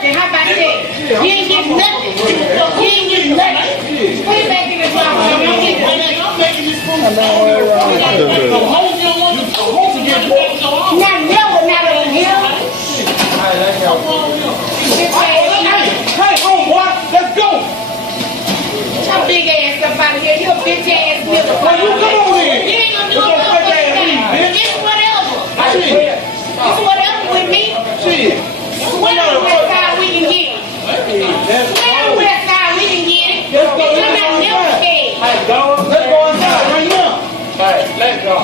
How about that? You ain't getting nothing. You ain't getting nothing. Put it back in the car. I'm making this food. Not never, not over here. Hey, homeboy, let's go. Your big ass up out of here. You a bitch ass nigga. Well, you come on in. You ain't gonna do a motherfucking thing. It's whatever. It's whatever with me. Shit. Whatever west side we can get it. Whatever west side we can get it. Bitch, I'm not never scared. Let's go inside right now. Hey, let's go.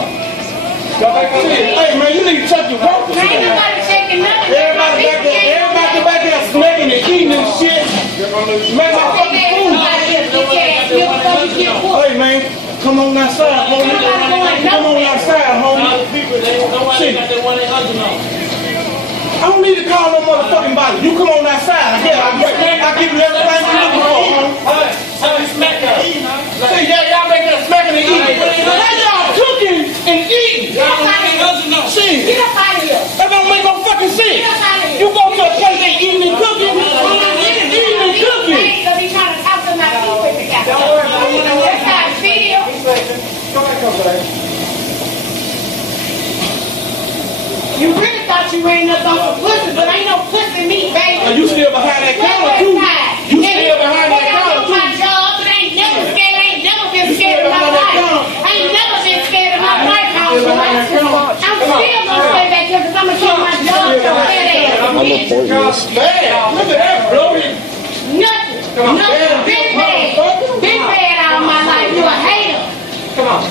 Hey, man, you need to check your work. Ain't nobody checking nothing. Everybody back there smacking and eating and shit. Make my fucking food. Hey, man, come on outside, homie. Come on outside, homie. Shit. I don't need to call no motherfucking body. You come on outside. Yeah, I'll give you everything you looking for, homie. See, y'all make that smacking and eating. Now y'all cooking and eating. Shit. Get up out of here. That don't make no fucking sense. You go to a place they eating and cooking. Eating and cooking. I ain't gonna be trying to talk to my people with the guy. Don't worry about it. That's how I feel. You really thought you ran up on some pussy, but ain't no pussy meat, baby. You still behind that counter too. You still behind that counter too. My job, but I ain't never scared. I ain't never been scared of my life. I ain't never been scared of my life. I'm still gonna stay back here because I'm gonna keep my job so bad ass. Look at that, bro. Nothing. Nothing. Been bad. Been bad all my life. You a hater. Come on.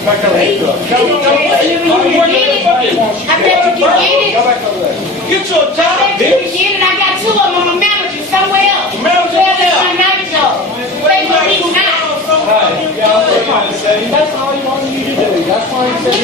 I bet you can get it. Get your I job, bet you can get it. I got two of them. I'm a manager somewhere else. Manager That's my manager. They gonna be now. That's all you want you to do. That's why you said